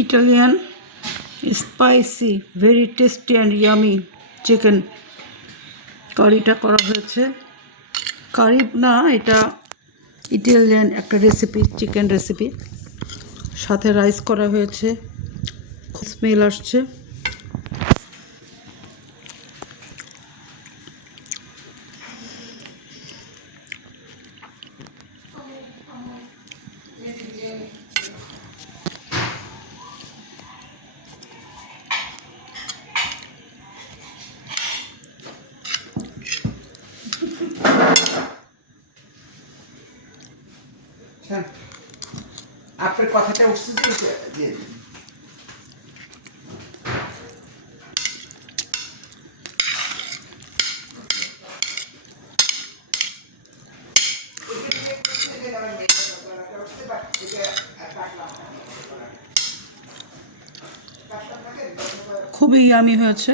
Italian spicy very tasty and yummy chicken কারিটা করা হয়েছে। Curry না, এটা ইটালিয়ান একটা রেসিপি চিকেন রেসিপি সাথে রাইস করা হয়েছে। স্মেল আসছে। হ্যাঁ। আপনার কথাটা উঠছে দিয়ে দিন খুবই ইয়ামি হয়েছে।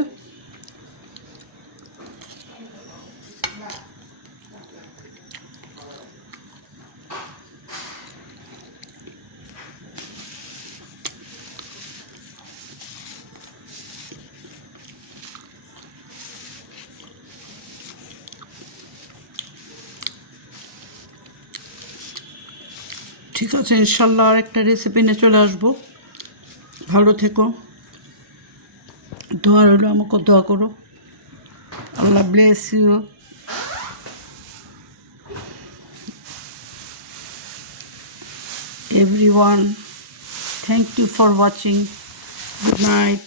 ঠিক আছে, ইনশাল্লাহ আর একটা রেসিপি নিয়ে চলে আসব। ভালো থেকো। দোয়া রইল আমাকে, দোয়া করো। আল্লাহ bless you everyone, thank you for watching. Good night